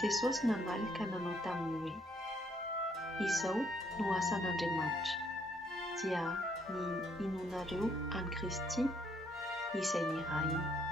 Jesosy namaly ka nanao taminy hoe: izao no asan'Andriamanitra, dia ny inoanareo an'i Kristy izay nirahiny.